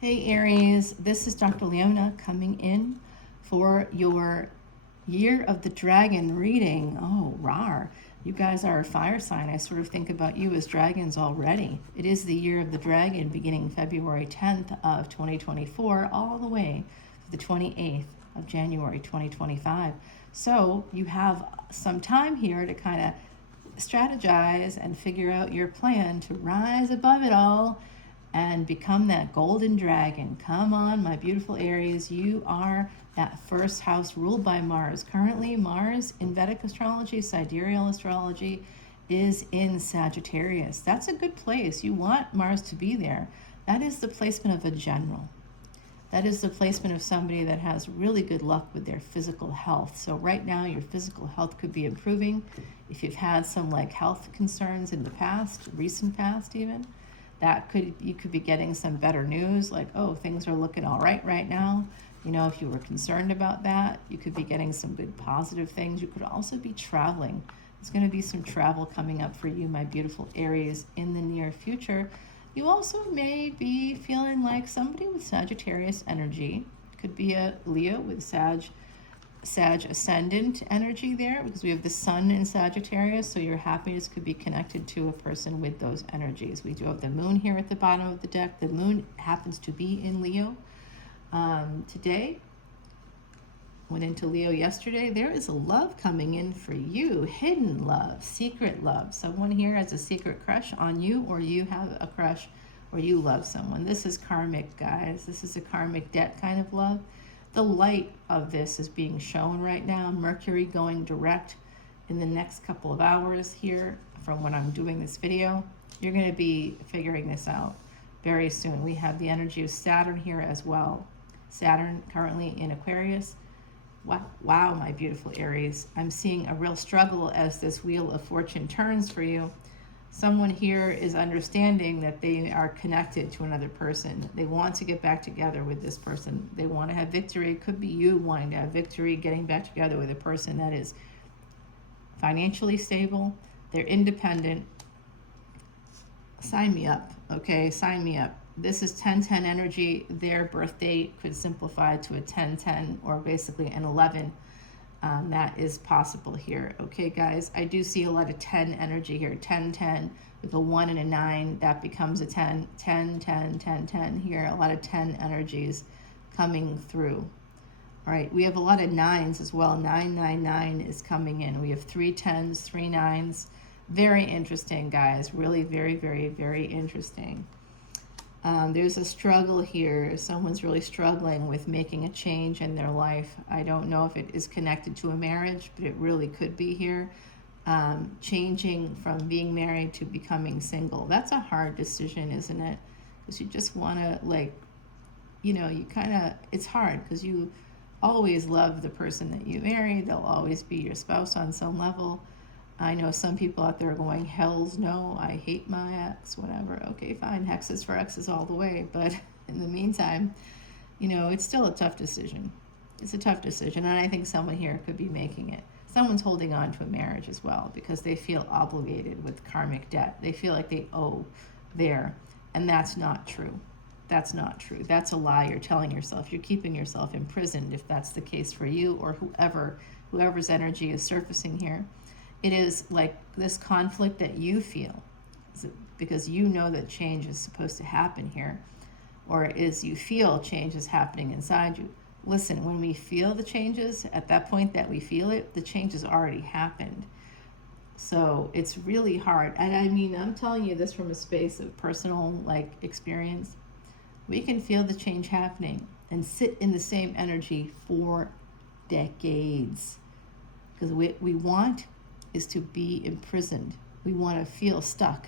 Hey Aries, this is Dr. Leona coming in for your Year of the Dragon reading. Oh, rar. You guys are a fire sign. I sort of think about you as dragons already. It is the Year of the Dragon beginning February 10th of 2024 all the way to the 28th of January 2025. So you have some time here to kind of strategize and figure out your plan to rise above it all and become that golden dragon. Come on, my beautiful Aries. You are that first house ruled by Mars. Currently, Mars in Vedic astrology, sidereal astrology, is in Sagittarius. That's a good place. You want Mars to be there. That is the placement of a general. That is the placement of somebody that has really good luck with their physical health. So right now, your physical health could be improving. If you've had some like health concerns in the past, recent past even, you could be getting some better news, like, oh, things are looking all right now. You know, if you were concerned about that, you could be getting some good positive things. You could also be traveling. There's going to be some travel coming up for you, my beautiful Aries, in the near future. You also may be feeling like somebody with Sagittarius energy. Could be a Leo with Sag Ascendant energy there, because we have the sun in Sagittarius, so your happiness could be connected to a person with those energies. We do have the moon here at the bottom of the deck. The moon happens to be in Leo today. Went into Leo yesterday. There is a love coming in for you, hidden love, secret love. Someone here has a secret crush on you, or you have a crush, or you love someone. This is karmic, guys. This is a karmic debt kind of love. The light of this is being shown right now. Mercury going direct in the next couple of hours here from when I'm doing this video. You're going to be figuring this out very soon. We have the energy of Saturn here as well. Saturn currently in Aquarius. Wow, my beautiful Aries. I'm seeing a real struggle as this wheel of fortune turns for you. Someone here is understanding that they are connected to another person. They want to get back together with this person. They want to have victory. It could be you wanting to have victory, getting back together with a person that is financially stable. They're independent. Sign me up, okay? Sign me up. This is 1010 energy. Their birth date could simplify to a 1010 or basically an 11. That is possible here. Okay, guys, I do see a lot of 10 energy here. 10, 10 with a 1 and a 9, that becomes a 10. 10, 10, 10, 10 here. A lot of 10 energies coming through. All right, we have a lot of 9s as well. 999 is coming in. We have 3 10s, 3 9s. Very interesting, guys. Really very, very, very interesting. There's a struggle here. Someone's really struggling with making a change in their life. I don't know if it is connected to a marriage, but it really could be here. Changing from being married to becoming single. That's a hard decision, isn't it? Because you just want to, like, you know, you kind of, it's hard because you always love the person that you married. They'll always be your spouse on some level. I know some people out there are going, hells no, I hate my ex, whatever. Okay, fine, hexes for exes all the way. But in the meantime, you know, it's still a tough decision. It's a tough decision, and I think someone here could be making it. Someone's holding on to a marriage as well because they feel obligated with karmic debt. They feel like they owe there, and that's not true. That's not true. That's a lie you're telling yourself. You're keeping yourself imprisoned if that's the case for you or whoever's energy is surfacing here. It is like this conflict that you feel because you know that change is supposed to happen here, or is you feel change is happening inside you. Listen, when we feel the changes, at that point that we feel it, the change has already happened. So it's really hard. And I mean, I'm telling you this from a space of personal like experience. We can feel the change happening and sit in the same energy for decades because we want is to be imprisoned. We want to feel stuck.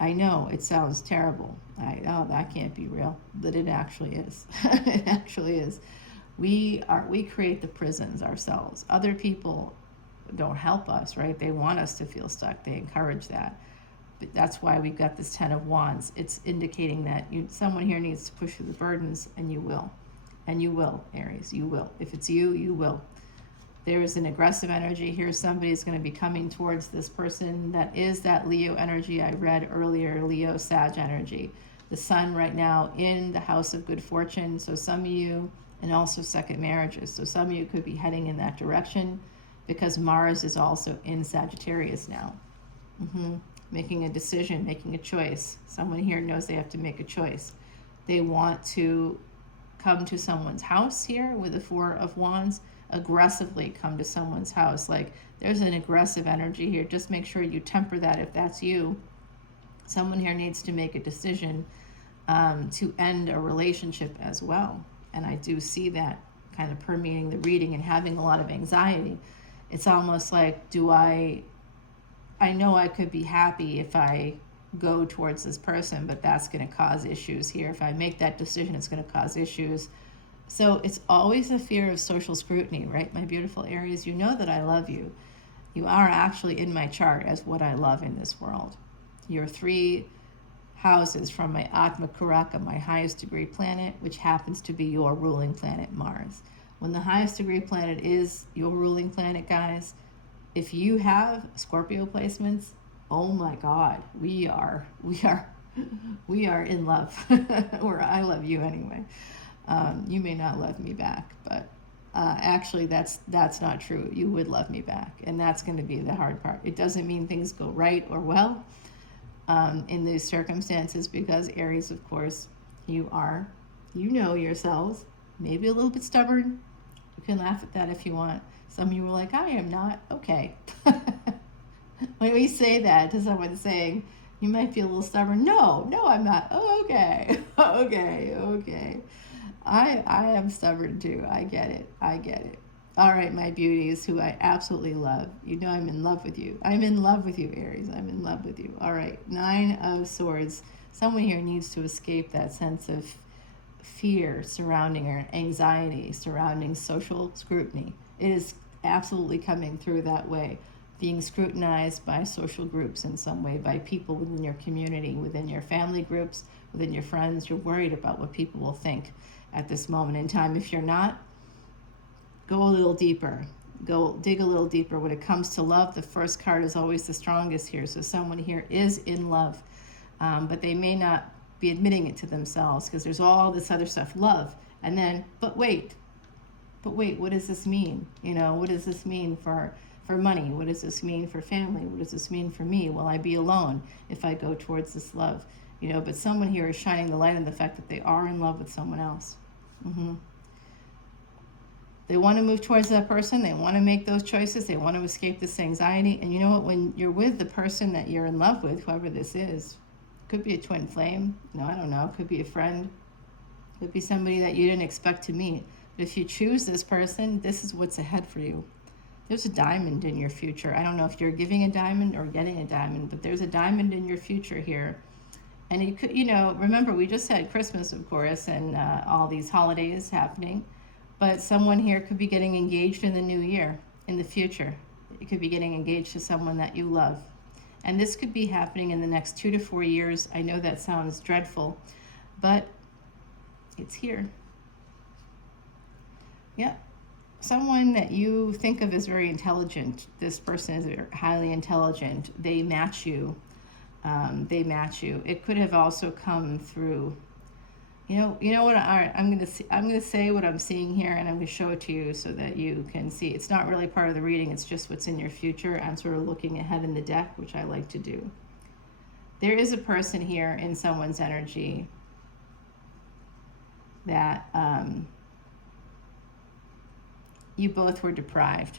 I know it sounds terrible. Oh, that can't be real, but it actually is. It actually is. We create the prisons ourselves. Other people don't help us, right? They want us to feel stuck. They encourage that. But that's why we've got this 10 of Wands. It's indicating that someone here needs to push through the burdens, and you will. And you will, Aries. You will. If it's you, you will. There is an aggressive energy here. Somebody's going to be coming towards this person that is that Leo energy I read earlier, Leo Sag energy. the sun right now in the house of good fortune. So some of you, and also second marriages. So some of you could be heading in that direction because Mars is also in Sagittarius now. Making a decision, making a choice. Someone here knows they have to make a choice. They want to come to someone's house here with the Four of Wands, aggressively come to someone's house. Like there's an aggressive energy here. Just make sure you temper that if that's you. Someone here needs to make a decision to end a relationship as well. And I do see that kind of permeating the reading and having a lot of anxiety. It's almost like, I know I could be happy if I go towards this person, but that's going to cause issues here. If I make that decision, it's going to cause issues. So it's always a fear of social scrutiny, right? My beautiful Aries, you know that I love you. You are actually in my chart as what I love in this world. Your 3 houses from my Atma Karaka, my highest degree planet, which happens to be your ruling planet, Mars. When the highest degree planet is your ruling planet, guys, if you have Scorpio placements, oh my God, we are in love, or I love you anyway. You may not love me back, but actually that's not true. You would love me back, and that's going to be the hard part. It doesn't mean things go right or well in these circumstances, because Aries, of course, you know yourselves, maybe a little bit stubborn. You can laugh at that if you want. Some of you were like, I am not. Okay. When we say that to someone saying, you might be a little stubborn. No, I'm not. Oh, okay. Okay. I am stubborn too. I get it. All right, my beauties, who I absolutely love. You know I'm in love with you. I'm in love with you, Aries. I'm in love with you. All right, 9 of Swords. Someone here needs to escape that sense of fear surrounding or anxiety surrounding social scrutiny. It is absolutely coming through that way. Being scrutinized by social groups in some way, by people within your community, within your family groups, within your friends. You're worried about what people will think at this moment in time. If you're not, go a little deeper. Go dig a little deeper. When it comes to love, the first card is always the strongest here. So someone here is in love, but they may not be admitting it to themselves because there's all this other stuff, love. And then, but wait, what does this mean? What does this mean for money? What does this mean for family? What does this mean for me? Will I be alone if I go towards this love? But someone here is shining the light on the fact that they are in love with someone else. They want to move towards that person. They want to make those choices. They want to escape this anxiety. And you know what? When you're with the person that you're in love with, whoever this is, could be a twin flame. I don't know. Could be a friend. Could be somebody that you didn't expect to meet. But if you choose this person, this is what's ahead for you. There's a diamond in your future. I don't know if you're giving a diamond or getting a diamond, but there's a diamond in your future here. And you could, remember, we just had Christmas, of course, and all these holidays happening. But someone here could be getting engaged in the new year, in the future. You could be getting engaged to someone that you love. And this could be happening in the next 2 to 4 years. I know that sounds dreadful, but it's here. Yeah. Someone that you think of as very intelligent. This person is highly intelligent. They match you. It could have also come through. You know what? I'm gonna say what I'm seeing here, and I'm gonna show it to you so that you can see. It's not really part of the reading. It's just what's in your future. I'm sort of looking ahead in the deck, which I like to do. There is a person here in someone's energy that you both were deprived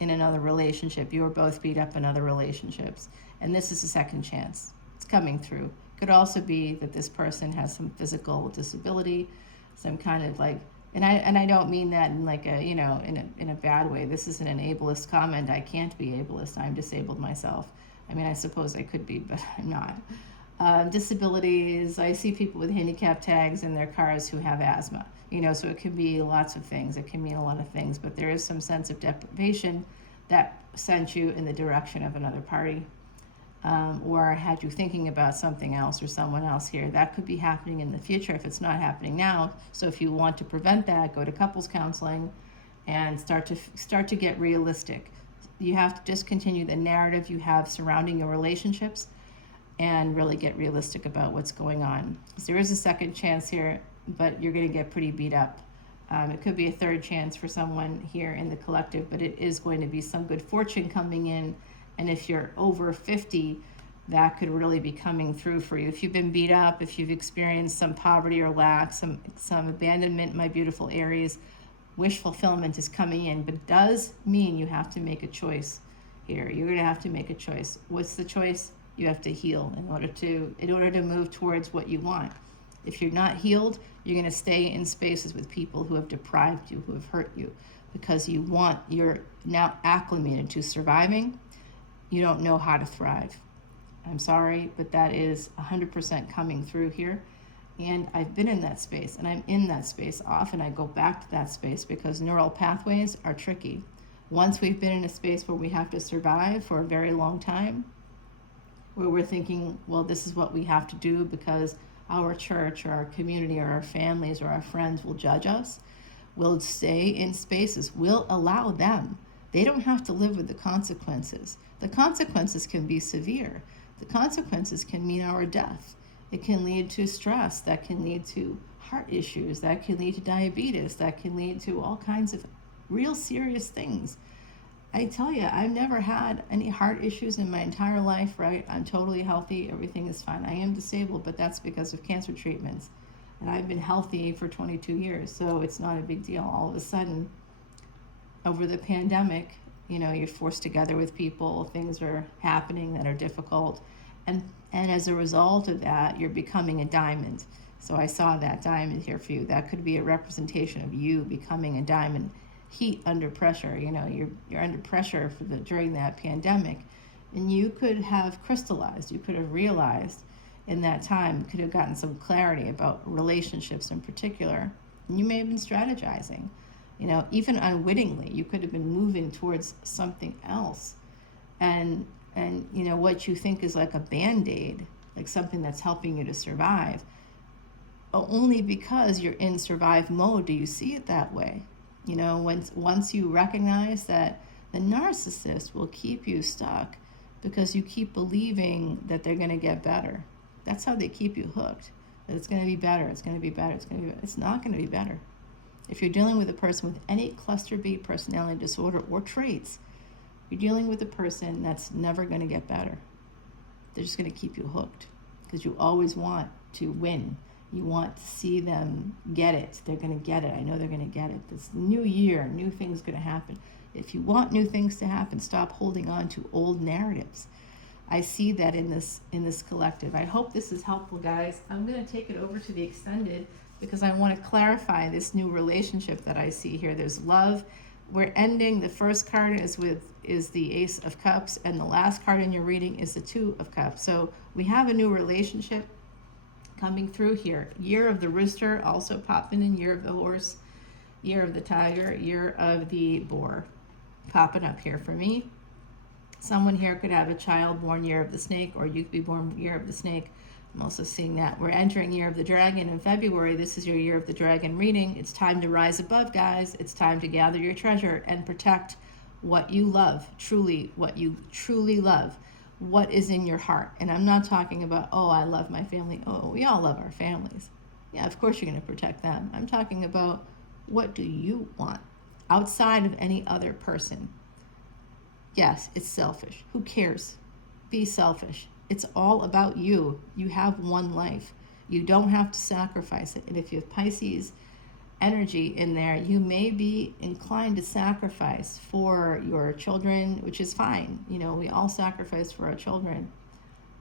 in another relationship. You were both beat up in other relationships. And this is a second chance. It's coming through. Could also be that this person has some physical disability, some kind of like, and I don't mean that in like a, in a bad way. This isn't an ableist comment. I can't be ableist. I'm disabled myself. I mean, I suppose I could be, but I'm not. Disabilities, I see people with handicap tags in their cars who have asthma. So it can be lots of things. It can mean a lot of things, but there is some sense of deprivation that sent you in the direction of another party, or had you thinking about something else or someone else here. That could be happening in the future if it's not happening now. So if you want to prevent that, go to couples counseling and start to get realistic. You have to discontinue the narrative you have surrounding your relationships. and really get realistic about what's going on. So there is a second chance here, but you're going to get pretty beat up. It could be a third chance for someone here in the collective, but it is going to be some good fortune coming in. And if you're over 50, that could really be coming through for you. If you've been beat up, if you've experienced some poverty or lack, some abandonment, my beautiful Aries, wish fulfillment is coming in, but it does mean you have to make a choice here. You're going to have to make a choice. What's the choice? You have to heal in order to move towards what you want. If you're not healed, you're going to stay in spaces with people who have deprived you, who have hurt you, because you're now acclimated to surviving. You don't know how to thrive. I'm sorry, but that is 100% coming through here. And I've been in that space, and I'm in that space often. I go back to that space because neural pathways are tricky. Once we've been in a space where we have to survive for a very long time, where we're thinking, well, this is what we have to do because our church or our community or our families or our friends will judge us, we'll stay in spaces, we'll allow them. They don't have to live with the consequences. The consequences can be severe. The consequences can mean our death. It can lead to stress, that can lead to heart issues, that can lead to diabetes, that can lead to all kinds of real serious things. I tell you, I've never had any heart issues in my entire life, right? I'm totally healthy, everything is fine. I am disabled, but that's because of cancer treatments. And I've been healthy for 22 years, so it's not a big deal. All of a sudden, over the pandemic, you're forced together with people, things are happening that are difficult. And as a result of that, you're becoming a diamond. So I saw that diamond here for you. That could be a representation of you becoming a diamond. Heat under pressure, you're under pressure during that pandemic, and you could have crystallized, you could have realized in that time, could have gotten some clarity about relationships in particular, and you may have been strategizing, even unwittingly, you could have been moving towards something else, and what you think is like a band-aid, like something that's helping you to survive, only because you're in survive mode do you see it that way. Once you recognize that the narcissist will keep you stuck because you keep believing that they're going to get better. That's how they keep you hooked. That it's going to be better, it's going to be better, it's going to be better. It's not going to be better. If you're dealing with a person with any cluster B personality disorder or traits, you're dealing with a person that's never going to get better. They're just going to keep you hooked because you always want to win. You want to see them get it. They're going to get it. I know they're going to get it. This new year, new things going to happen. If you want new things to happen, stop holding on to old narratives. I see that in this collective. I hope this is helpful, guys. I'm going to take it over to the extended because I want to clarify this new relationship that I see here. There's love. We're ending. The first card is the Ace of Cups, and the last card in your reading is the Two of Cups. So we have a new relationship coming through here. Year of the Rooster also popping in, Year of the Horse, Year of the Tiger, Year of the Boar popping up here for me. Someone here could have a child born Year of the Snake, or you could be born Year of the Snake. I'm also seeing that. We're entering Year of the Dragon in February. This is your Year of the Dragon reading. It's time to rise above, guys. It's time to gather your treasure and protect what you love, truly, what you truly love. What is in your heart. And I'm not talking about, oh, I love my family. Oh, we all love our families. Yeah, of course you're going to protect them. I'm talking about, what do you want outside of any other person? Yes, it's selfish. Who cares? Be selfish. It's all about you. You have one life. You don't have to sacrifice it. And if you have Pisces energy in there, you may be inclined to sacrifice for your children, which is fine. We all sacrifice for our children,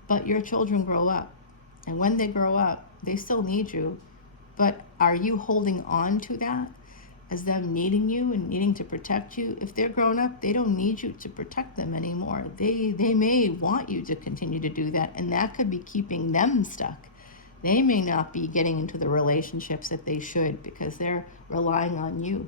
but your children grow up, and when they grow up, they still need you. But are you holding on to that as them needing you and needing to protect you? If they're grown up, they don't need you to protect them anymore. They may want you to continue to do that, and that could be keeping them stuck. They may not be getting into the relationships that they should because they're relying on you.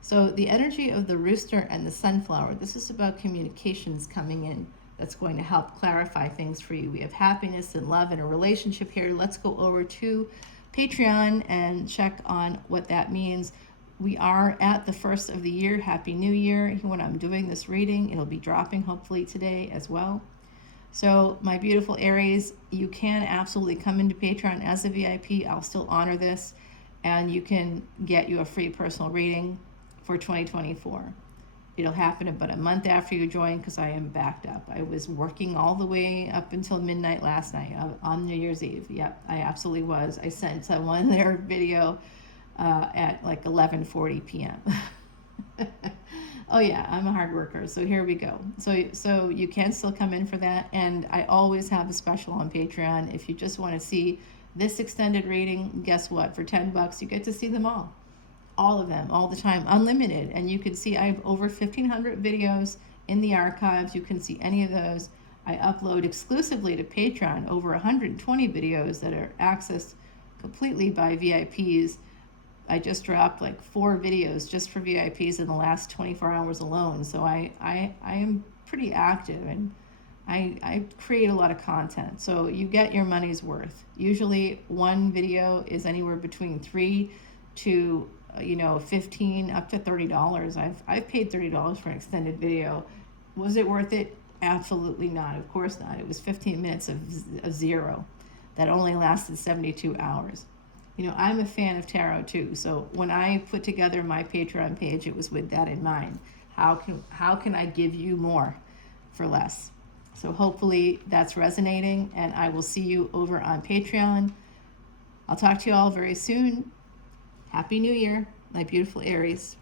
So the energy of the Rooster and the Sunflower, this is about communications coming in. That's going to help clarify things for you. We have happiness and love and a relationship here. Let's go over to Patreon and check on what that means. We are at the first of the year. Happy New Year. When I'm doing this reading, it'll be dropping hopefully today as well. So my beautiful Aries, you can absolutely come into Patreon as a VIP. I'll still honor this, and you can get you a free personal reading for 2024. It'll happen about a month after you join because I am backed up. I was working all the way up until midnight last night on New Year's Eve. Yep, I absolutely was. I sent someone their video at like 11:40 p.m. Oh yeah, I'm a hard worker. So here we go. So you can still come in for that, and I always have a special on Patreon. If you just want to see this extended reading, guess what? For $10, you get to see them all of them, all the time, unlimited. And you can see I have over 1,500 videos in the archives. You can see any of those. I upload exclusively to Patreon over 120 videos that are accessed completely by VIPs. I just dropped like 4 videos just for VIPs in the last 24 hours alone. So I am pretty active, and I create a lot of content. So you get your money's worth. Usually one video is anywhere between $3 to 15 up to $30. I've paid $30 for an extended video. Was it worth it? Absolutely not. Of course not. It was 15 minutes of zero that only lasted 72 hours. I'm a fan of tarot too. So when I put together my Patreon page, it was with that in mind. How can I give you more for less? So hopefully that's resonating, and I will see you over on Patreon. I'll talk to you all very soon. Happy New Year, my beautiful Aries.